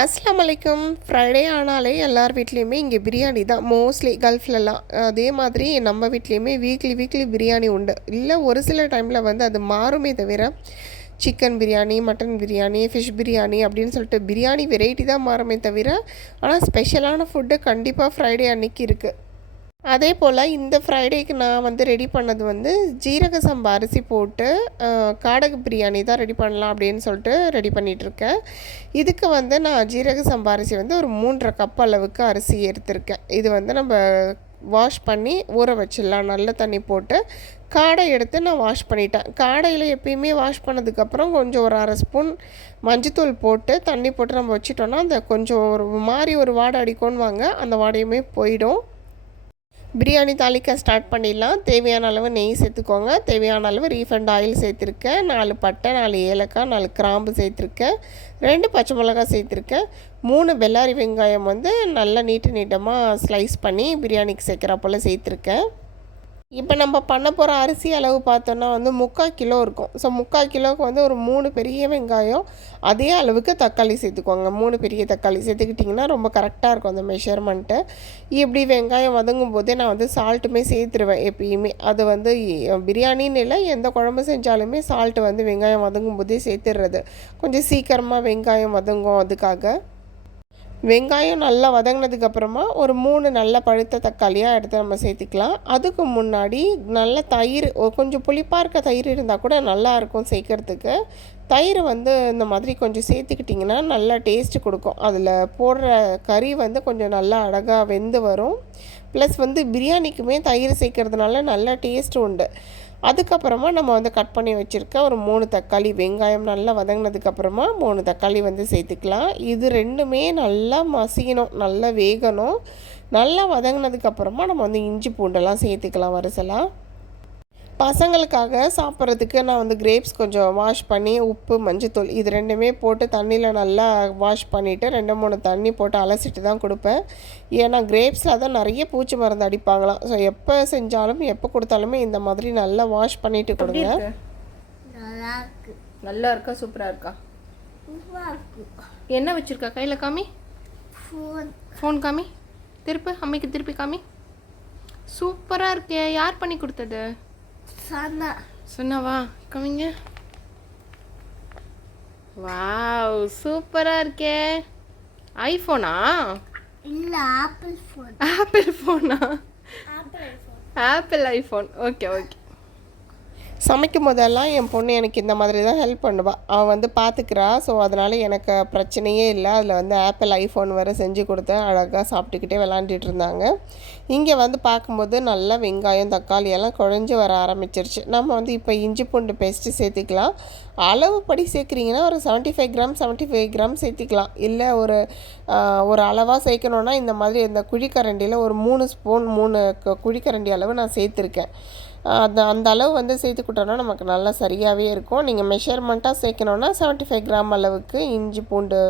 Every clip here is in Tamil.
அஸ்ஸலாமு அலைக்கும். ஃப்ரைடே ஆனாலே எல்லார் வீட்லேயுமே இங்கே பிரியாணி தான் மோஸ்ட்லி கல்ஃப்லலாம். அதே மாதிரி நம்ம வீட்லேயுமே வீக்லி பிரியாணி உண்டு. இல்லை ஒரு சில டைமில் வந்து அது மாறுமே தவிர chicken biryani, mutton biryani, fish biryani அப்படின்னு சொல்லிட்டு பிரியாணி வெரைட்டி தான் மாறுமே தவிர, ஆனால் ஸ்பெஷலான ஃபுட்டு கண்டிப்பாக ஃப்ரைடே அன்னைக்கு இருக்குது. அதே போல் இந்த ஃப்ரைடேக்கு நான் வந்து ரெடி பண்ணது வந்து ஜீரக சம்பா அரிசி போட்டு காடகு பிரியாணி தான் ரெடி பண்ணலாம் அப்படின்னு சொல்லிட்டு ரெடி பண்ணிகிட்ருக்கேன். இதுக்கு வந்து நான் ஜீரக சம்பா அரிசி வந்து ஒரு 3.5 கப் அளவுக்கு அரிசி எடுத்திருக்கேன். இது வந்து நம்ம வாஷ் பண்ணி ஊற வச்சிடலாம். நல்ல தண்ணி போட்டு காடை எடுத்து நான் வாஷ் பண்ணிட்டேன். காடையில் எப்பயுமே வாஷ் பண்ணதுக்கப்புறம் கொஞ்சம் ஒரு 1/2 ஸ்பூன் மஞ்சத்தூள் போட்டு தண்ணி போட்டு நம்ம வச்சிட்டோன்னா அந்த கொஞ்சம் ஒரு மாதிரி ஒரு வாடை அடிக்கும்னு வாங்க, அந்த வாடையுமே போயிடும். பிரியாணி தாளிக்க ஸ்டார்ட் பண்ணிடலாம். தேவையான அளவு நெய் சேர்த்துக்கோங்க. தேவையான அளவு ரீஃபண்ட் ஆயில் சேர்த்துருக்கேன். 4 பட்டை, 4 ஏலக்காய், 4 கிராம்பு சேர்த்துருக்கேன். 2 பச்சை மிளகாய் சேர்த்துருக்கேன். 3 பெல்லாரி வெங்காயம் வந்து நல்லா நீட்டமாக ஸ்லைஸ் பண்ணி பிரியாணிக்கு சேர்க்குறா போல் சேர்த்துருக்கேன். இப்போ நம்ம பண்ண போகிற அரிசி அளவு பார்த்தோன்னா வந்து 3/4 கிலோ இருக்கும். ஸோ 3/4 கிலோவுக்கு வந்து ஒரு 3 பெரிய வெங்காயம், அதே அளவுக்கு தக்காளி சேர்த்துக்கோங்க. 3 பெரிய தக்காளி சேர்த்துக்கிட்டிங்கன்னா ரொம்ப கரெக்டாக இருக்கும் அந்த மெஷர்மெண்ட்டு. இப்படி வெங்காயம் வதங்கும் போதே நான் வந்து சால்ட்டுமே சேர்த்துருவேன் எப்பயுமே. அது வந்து பிரியாணின்னு இல்லை, எந்த குழம்பு செஞ்சாலுமே சால்ட்டு வந்து வெங்காயம் வதங்கும் போதே சேர்த்துடுறது. கொஞ்சம் சீக்கிரமாக வெங்காயம் வதங்கும் அதுக்காக. வெங்காயம் நல்லா வதங்கினதுக்கப்புறமா ஒரு 3 நல்ல பழுத்த தக்காளியாக எடுத்து நம்ம சேர்த்துக்கலாம். அதுக்கு முன்னாடி நல்ல தயிர், கொஞ்சம் புளிப்பாக இருக்க தயிர் இருந்தால் கூட நல்லாயிருக்கும் சேர்க்குறதுக்கு. தயிர் வந்து இந்த மாதிரி கொஞ்சம் சேர்த்துக்கிட்டிங்கன்னா நல்லா டேஸ்ட்டு கொடுக்கும். அதில் போடுற கறி வந்து கொஞ்சம் நல்லா அழகாக வெந்து வரும். ப்ளஸ் வந்து பிரியாணிக்குமே தயிர் சேர்க்கறதுனால நல்ல டேஸ்ட்டு உண்டு. அதுக்கப்புறமா நம்ம வந்து கட் பண்ணி வச்சுருக்க ஒரு 3 தக்காளி, வெங்காயம் நல்லா வதங்கினதுக்கப்புறமா 3 தக்காளி வந்து சேர்த்துக்கலாம். இது ரெண்டுமே நல்லா மசியணும், நல்லா வேகணும். நல்லா வதங்கினதுக்கப்புறமா நம்ம வந்து இஞ்சி பூண்டெல்லாம் சேர்த்துக்கலாம் வரிசலாக. பசங்களுக்காக சாப்பிட்றதுக்கு நான் வந்து கிரேப்ஸ் கொஞ்சம் வாஷ் பண்ணி உப்பு, மஞ்சத்தூள் இது ரெண்டுமே போட்டு தண்ணியில் நல்லா வாஷ் பண்ணிவிட்டு 2-3 தண்ணி போட்டு அலசிட்டு தான் கொடுப்பேன். ஏன்னா கிரேப்ஸில் தான் நிறைய பூச்சி மருந்து அடிப்பாங்களாம். ஸோ எப்போ செஞ்சாலும் எப்போ கொடுத்தாலுமே இந்த மாதிரி நல்லா வாஷ் பண்ணிவிட்டு கொடுங்க. நல்லா இருக்கா? சூப்பராக இருக்கா? என்ன வச்சுருக்கா கையில்? காமி, ஃபோன் காமி, திருப்பி அம்மைக்கு திருப்பி காமி. சூப்பராக இருக்கே. யார் பண்ணி கொடுத்தது? சொன்னாவா? கமிங்க. வாவ், சூப்பராக இருக்கே. ஐஃபோனா? இல்லை, ஆப்பிள் ஃபோன். ஆப்பிள் ஃபோனா? Apple iPhone. ஓகே. சமைக்கும் போதெல்லாம் என் பொண்ணு எனக்கு இந்த மாதிரி தான் ஹெல்ப் பண்ணுவாள். அவள் வந்து பார்த்துக்கிறா. ஸோ அதனால் எனக்கு பிரச்சனையே இல்லை. அதில் வந்து ஆப்பிள் ஐஃபோன் வேறு செஞ்சு கொடுத்தேன். அழகாக சாப்பிட்டுக்கிட்டே விளாண்டுட்டு இருந்தாங்க. இங்கே வந்து பார்க்கும்போது நல்லா வெங்காயம், தக்காளி எல்லாம் குழஞ்சி வர ஆரம்பிச்சிருச்சு. நம்ம வந்து இப்போ இஞ்சி பூண்டு பேஸ்ட்டு சேர்த்துக்கலாம். அளவுப்படி சேர்க்குறீங்கன்னா ஒரு 75 கிராம் சேர்த்திக்கலாம். இல்லை ஒரு அளவாக சேர்க்கணுன்னா இந்த மாதிரி இந்த குழிக்கரண்டியில் ஒரு 3 குழிக்கரண்டி அளவு நான் சேர்த்துருக்கேன். அந்த அளவு வந்து சேர்த்துக்கிட்டோன்னா நமக்கு நல்லா சரியாகவே இருக்கும். நீங்கள் மெஷர்மெண்ட்டாக சேர்க்கணுன்னா 75 கிராம் அளவுக்கு இஞ்சி பூண்டு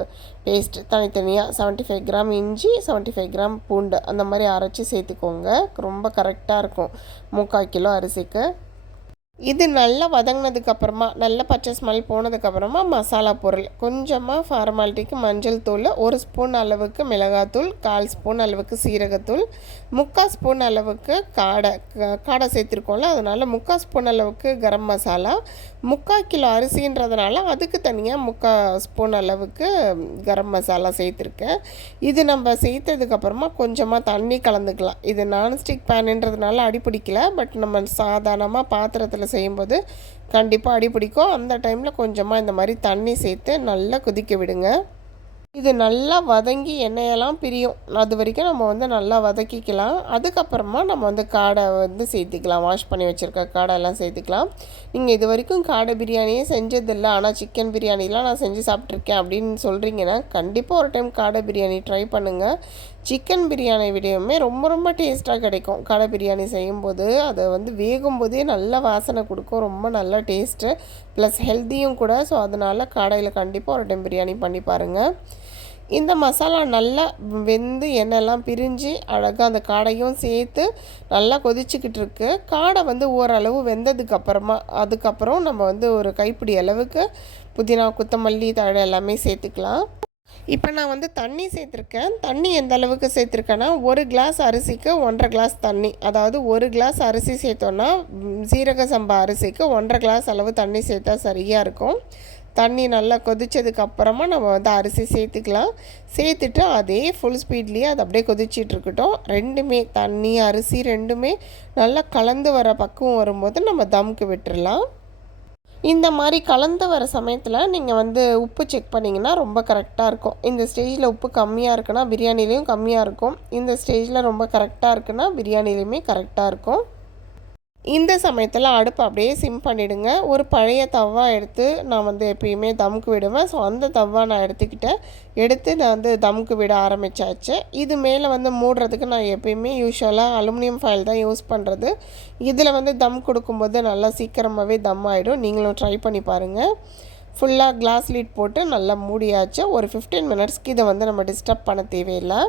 பேஸ்ட்டு தனித்தனியாக 75 கிராம் இஞ்சி, 75 கிராம் பூண்டு அந்த மாதிரி அரைச்சி சேர்த்துக்கோங்க. ரொம்ப கரெக்டாக இருக்கும் 3/4 கிலோ அரிசிக்கு. இது நல்லா வதங்கினதுக்கப்புறமா நல்ல பச்சை ஸ்மெல் போனதுக்கப்புறமா மசாலா பொருள் கொஞ்சமாக ஃபார்மாலிட்டிக்கு மஞ்சள் தூள், 1 ஸ்பூன் அளவுக்கு மிளகாத்தூள், 1/4 ஸ்பூன் அளவுக்கு சீரகத்தூள், 3/4 ஸ்பூன் அளவுக்கு காடை சேர்த்துருக்கோம்ல, அதனால் 3/4 ஸ்பூன் அளவுக்கு கரம் மசாலா. 3/4 கிலோ அரிசின்றதுனால அதுக்கு தனியாக 3/4 ஸ்பூன் அளவுக்கு கரம் மசாலா சேர்த்துருக்கேன். இது நம்ம சேர்த்ததுக்கப்புறமா கொஞ்சமாக தண்ணி கலந்துக்கலாம். இது நான்ஸ்டிக் பேனுன்றதுனால அடிப்பிடிக்கல. பட் நம்ம சாதாரணமாக பாத்திரத்தில் செய்யும்போது கண்டிப்பாக அடிப்பிடிக்கும். அந்த டைமில் கொஞ்சமாக இந்த மாதிரி தண்ணி சேர்த்து நல்லா கொதிக்க விடுங்க. இது நல்லா வதங்கி எண்ணெயெல்லாம் பிரியும். அது வரைக்கும் நம்ம வந்து நல்லா வதக்கிக்கலாம். அதுக்கப்புறமா நம்ம வந்து காடை வந்து சேர்த்துக்கலாம். வாஷ் பண்ணி வச்சுருக்க காடை எல்லாம் சேர்த்துக்கலாம். நீங்கள் இது வரைக்கும் காடை பிரியாணியே செஞ்சதில்லை, ஆனால் சிக்கன் பிரியாணிலாம் நான் செஞ்சு சாப்பிட்ருக்கேன் அப்படின்னு சொல்கிறீங்கன்னா கண்டிப்பாக ஒரு டைம் காடை பிரியாணி ட்ரை பண்ணுங்கள். சிக்கன் பிரியாணி விடையுமே ரொம்ப டேஸ்ட்டாக கிடைக்கும். காடை பிரியாணி செய்யும்போது அதை வந்து வேகும் போதே நல்ல வாசனை கொடுக்கும். ரொம்ப நல்ல டேஸ்ட்டு ப்ளஸ் ஹெல்த்தியும் கூட. ஸோ அதனால் காடையில் கண்டிப்பாக ஒரு டைம் பிரியாணி பண்ணி பாருங்கள். இந்த மசாலா நல்லா வெந்து எண்ணெய்லாம் பிரிஞ்சு அழகாக அந்த காடையும் சேர்த்து நல்லா கொதிச்சுக்கிட்டு இருக்கு. காடை வந்து ஓரளவு அதுக்கப்புறம் நம்ம வந்து ஒரு கைப்பிடி அளவுக்கு புதினா, கொத்தமல்லி, தழை எல்லாமே சேர்த்துக்கலாம். இப்போ நான் வந்து தண்ணி சேர்த்துருக்கேன். தண்ணி எந்த அளவுக்கு சேர்த்துருக்கேன்னா, 1 கிளாஸ் அரிசிக்கு 1 1/2 கிளாஸ் தண்ணி. அதாவது 1 கிளாஸ் அரிசி சேர்த்தோன்னா, சீரக சம்பா அரிசிக்கு 1 1/2 கிளாஸ் அளவு தண்ணி சேர்த்தா சரியாக இருக்கும். தண்ணி நல்லா கொதித்ததுக்கு அப்புறமா நம்ம வந்து அரிசி சேர்த்துக்கலாம். சேர்த்துட்டு அதே ஃபுல் ஸ்பீட்லேயே அது அப்படியே கொதிச்சிட்டு இருக்கட்டும். ரெண்டுமே தண்ணி அரிசி ரெண்டுமே நல்லா கலந்து வர பக்குவம் வரும்போது நம்ம தம்க்கு விட்டுறலாம். இந்த மாதிரி கலந்து வர சமயத்தில் நீங்கள் வந்து உப்பு செக் பண்ணிங்கன்னா ரொம்ப கரெக்டாக இருக்கும். இந்த ஸ்டேஜில் உப்பு கம்மியாக இருக்குன்னா பிரியாணிலையும் கம்மியாக இருக்கும். இந்த ஸ்டேஜில் ரொம்ப கரெக்டாக இருக்குன்னா பிரியாணிலையுமே கரெக்டாக இருக்கும். இந்த சமயத்தில் அடுப்பை அப்படியே சிம் பண்ணிவிடுங்க. ஒரு பழைய தவா எடுத்து நான் வந்து எப்பயுமே தம்க்கு விடுவேன். ஸோ அந்த தவா நான் எடுத்து நான் வந்து தம்க்கு விட ஆரம்பித்தாச்சு. இது மேலே வந்து மூடுறதுக்கு நான் எப்பயுமே யூஸ்வலாக அலுமினியம் ஃபாயில் தான் யூஸ் பண்ணுறது. இதில் வந்து தம் கொடுக்கும்போது நல்லா சீக்கிரமாகவே தம் ஆகிடும். நீங்களும் ட்ரை பண்ணி பாருங்கள். ஃபுல்லாக கிளாஸ் லீட் போட்டு நல்லா மூடியாச்சு. ஒரு 15 மினிட்ஸ்க்கு இதை வந்து நம்ம டிஸ்டர்ப் பண்ண தேவையில்லை.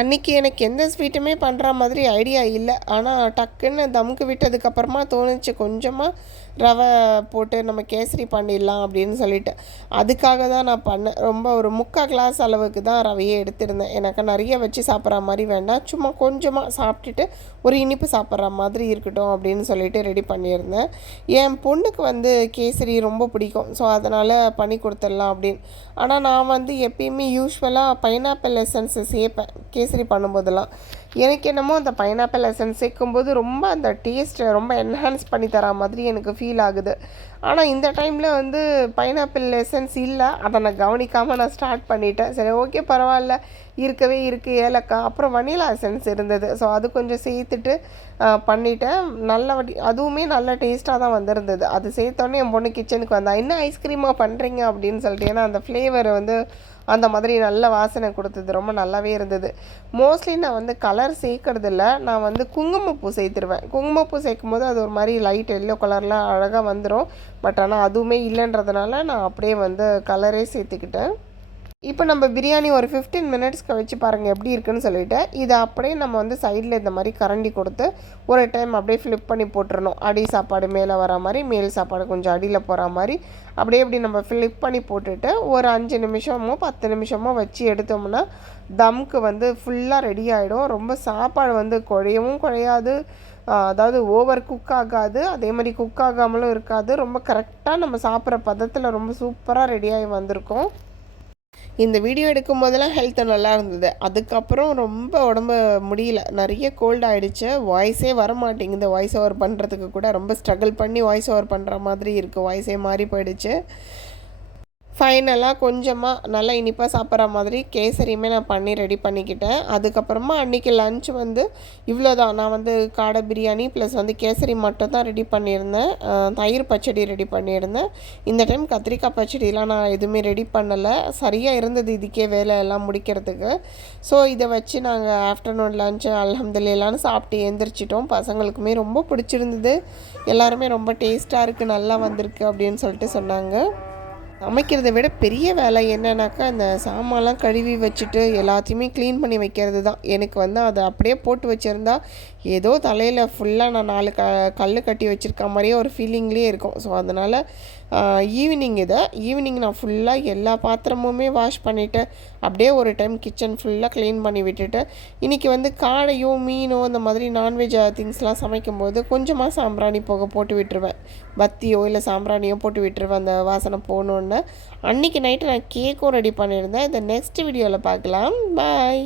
அன்றைக்கி எனக்கு எந்த ஸ்வீட்டுமே பண்ணுற மாதிரி ஐடியா இல்லை. ஆனால் டக்குன்னு தம்க்கு விட்டதுக்கப்புறமா தோணுச்சு கொஞ்சமாக ரவை போட்டு நம்ம கேசரி பண்ணிடலாம் அப்படின்னு சொல்லிட்டு. அதுக்காக தான் நான் பண்ணேன். ரொம்ப ஒரு 3/4 கிளாஸ் அளவுக்கு தான் ரவையே எடுத்திருந்தேன். எனக்கு நிறைய வச்சு சாப்பிட்ற மாதிரி வேண்டாம், சும்மா கொஞ்சமாக சாப்பிட்டுட்டு ஒரு இனிப்பு சாப்பிட்ற மாதிரி இருக்கட்டும் அப்படின்னு சொல்லிட்டு ரெடி பண்ணியிருந்தேன். என் பொண்ணுக்கு வந்து கேசரி ரொம்ப பிடிக்கும். ஸோ அதனால் பண்ணி கொடுத்துடலாம் அப்படின்னு. ஆனால் நான் வந்து எப்பயுமே யூஸ்வலாக பைனாப்பிள் எசன்ஸை சேர்ப்பேன் கேசரி பண்ணும்போதெல்லாம். எனக்கு என்னமோ அந்த பைனாப்பிள் எசன்ஸ் சேர்க்கும்போது ரொம்ப அந்த டேஸ்ட்டை ரொம்ப என்ஹான்ஸ் பண்ணி தர மாதிரி எனக்கு ஃபீல் ஆகுது. ஆனால் இந்த டைமில் வந்து பைனாப்பிள் எசன்ஸ் இல்லை. அதை நான் கவனிக்காமல் நான் ஸ்டார்ட் பண்ணிட்டேன். சரி ஓகே பரவாயில்ல, இருக்கவே இருக்குது ஏலக்காய், அப்புறம் வனிலா எசன்ஸ் இருந்தது. ஸோ அது கொஞ்சம் சேர்த்துட்டு பண்ணிட்டேன். அதுவுமே நல்ல டேஸ்ட்டாக தான் வந்திருந்தது. அது சேர்த்தோன்னே என் பொண்ணு கிச்சனுக்கு வந்தா, என்ன ஐஸ்கிரீமாக பண்ணுறீங்க அப்படின்னு சொல்லிட்டு. ஏன்னா அந்த ஃப்ளேவர் வந்து அந்த மாதிரி நல்ல வாசனை கொடுத்தது, ரொம்ப நல்லாவே இருந்தது. மோஸ்ட்லி நான் வந்து கலர் சேர்க்கறதில்ல. நான் வந்து குங்குமப்பூ சேர்த்துருவேன். குங்குமப்பூ சேர்க்கும் போது அது ஒரு மாதிரி லைட் எல்லோ கலர்லாம் அழகாக வந்துடும். பட் ஆனால் அதுவுமே இல்லைன்றதுனால நான் அப்படியே வந்து கலரே சேர்த்துக்கிட்டேன். இப்போ நம்ம பிரியாணி ஒரு 15 மினிட்ஸ்க்கு வச்சு பாருங்கள் எப்படி இருக்குன்னு சொல்லிவிட்டு, இதை அப்படியே நம்ம வந்து சைடில் இந்த மாதிரி கரண்டி கொடுத்து ஒரு டைம் அப்படியே ஃப்ளிப் பண்ணி போட்டுறணும். அடி சாப்பாடு மேலே வர மாதிரி, மேல் சாப்பாடு கொஞ்சம் அடியில் போகிற மாதிரி அப்படியே இப்படி நம்ம ஃப்ளிப் பண்ணி போட்டுட்டு ஒரு 5 நிமிஷமோ 10 நிமிஷமோ வச்சு எடுத்தோம்னா தம்க்கு வந்து ஃபுல்லாக ரெடி ஆகிடும். ரொம்ப சாப்பாடு வந்து குழையவும் குழையாது, அதாவது ஓவர் குக் ஆகாது, அதே மாதிரி குக் ஆகாமலும் இருக்காது. ரொம்ப கரெக்டாக நம்ம சாப்பிட்ற பதத்தில் ரொம்ப சூப்பராக ரெடியாகி வந்திருக்கும். இந்த வீடியோ எடுக்கும் போதெல்லாம் ஹெல்த்து நல்லா இருந்தது. அதுக்கப்புறம் ரொம்ப உடம்பு முடியல, நிறைய கோல்டு ஆகிடுச்சு. வாய்ஸே வர மாட்டேங்குது. வாய்ஸ் ஓவர் பண்ணுறதுக்கு கூட ரொம்ப ஸ்ட்ரகிள் பண்ணி வாய்ஸ் ஓவர் பண்ணுற மாதிரி இருக்குது. வாய்ஸே மாறி போயிடுச்சு. ஃபைனலாக கொஞ்சமாக நல்லா இனிப்பாக சாப்பிட்ற மாதிரி கேசரியுமே நான் பண்ணி ரெடி பண்ணிக்கிட்டேன். அதுக்கப்புறமா அன்றைக்கி லன்ச் வந்து இவ்வளோ தான். நான் வந்து காடை பிரியாணி ப்ளஸ் வந்து கேசரி மட்டும் தான் ரெடி பண்ணியிருந்தேன். தயிர் பச்சடி ரெடி பண்ணியிருந்தேன். இந்த டைம் கத்திரிக்காய் பச்சடிலாம் நான் எதுவுமே ரெடி பண்ணலை. சரியாக இருந்தது இதுக்கே வேலை எல்லாம் முடிக்கிறதுக்கு. ஸோ இதை வச்சு நாங்கள் ஆஃப்டர்நூன் லன்ச்சு அல்ஹம்துலில்லாஹ்னு சாப்பிட்டு எழுந்திரிச்சிட்டோம். பசங்களுக்குமே ரொம்ப பிடிச்சிருந்தது. எல்லாருமே ரொம்ப டேஸ்ட்டாக இருக்குது, நல்லா வந்திருக்கு அப்படின்னு சொல்லிட்டு சொன்னாங்க. சமைக்கிறத விட பெரிய வேலை என்னன்னாக்கா, இந்த சாமான்லாம் கழுவி வச்சுட்டு எல்லாத்தையுமே க்ளீன் பண்ணி வைக்கிறது தான். எனக்கு வந்து அதை அப்படியே போட்டு வச்சுருந்தா ஏதோ தலையில் ஃபுல்லாக நான் 4 கல் கட்டி வச்சுருக்க மாதிரியே ஒரு ஃபீலிங்லேயே இருக்கும். ஸோ அதனால் ஈவினிங் நான் ஃபுல்லாக எல்லா பாத்திரமுமே வாஷ் பண்ணிவிட்டு அப்படியே ஒரு டைம் கிச்சன் ஃபுல்லாக க்ளீன் பண்ணி விட்டுட்டு, இன்றைக்கி வந்து காடையோ மீனோ இந்த மாதிரி நான்வெஜ் திங்ஸ்லாம் சமைக்கும்போது கொஞ்சமாக சாம்பிராணி புகை போட்டு விட்டுருவேன். பத்தியோ இல்லை சாம்பிராணியோ போட்டு விட்டுருவேன் அந்த வாசனை போகணுன்னு. அன்றைக்கி நைட்டு நான் கேக்கும் ரெடி பண்ணியிருந்தேன். இதை நெக்ஸ்ட் வீடியோவில் பார்க்கலாம். பாய்.